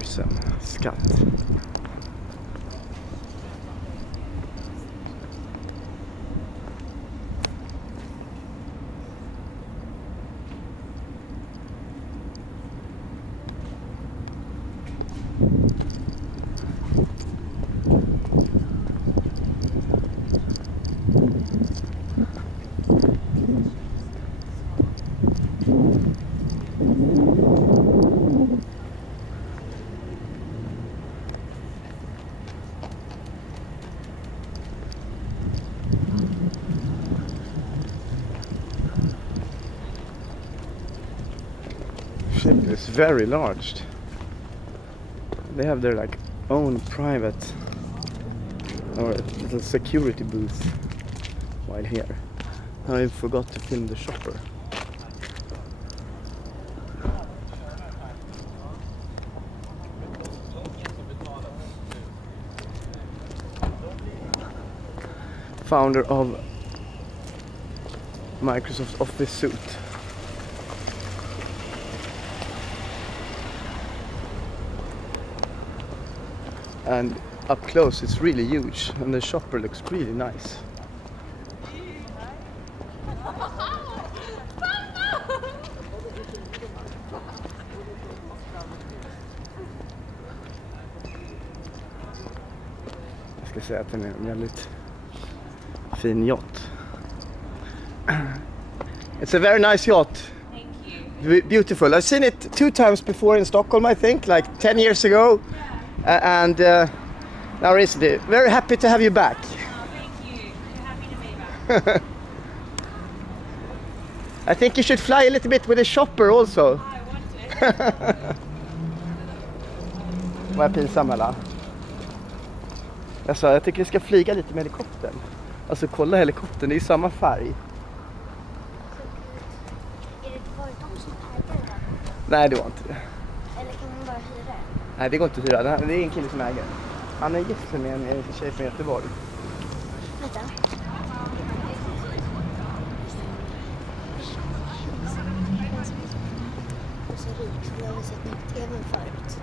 Lürssen, Skat. Ship is very large. They have their like own private or little security booth while here. I forgot to film the shopper. Founder of Microsoft Office suit. And up close it's really huge and the shopper looks really nice. Jag ska säga att den är en väldigt fin yacht. It's a very nice yacht. Thank you. Beautiful. I've seen it 2 times before in Stockholm, I think, like 10 years ago. And now recently, very happy to have you back. Oh, thank you. I'm happy to be back. I think you should fly a little bit with a shopper also. I want to. Vad är pinsam eller? Jag tycker vi ska flyga lite med helikoptern. Alltså kolla helikoptern, det är ju samma färg. Är det bara de som äger den? Nej, det var inte det. Eller kan man bara hyra den? Nej, det går inte att hyra. Det är en kille som äger. Han är gift med en tjej från Göteborg. Vänta. Så rik som jag har sett på TV förut.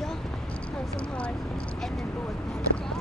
Ja, han som har en båt med helikopter.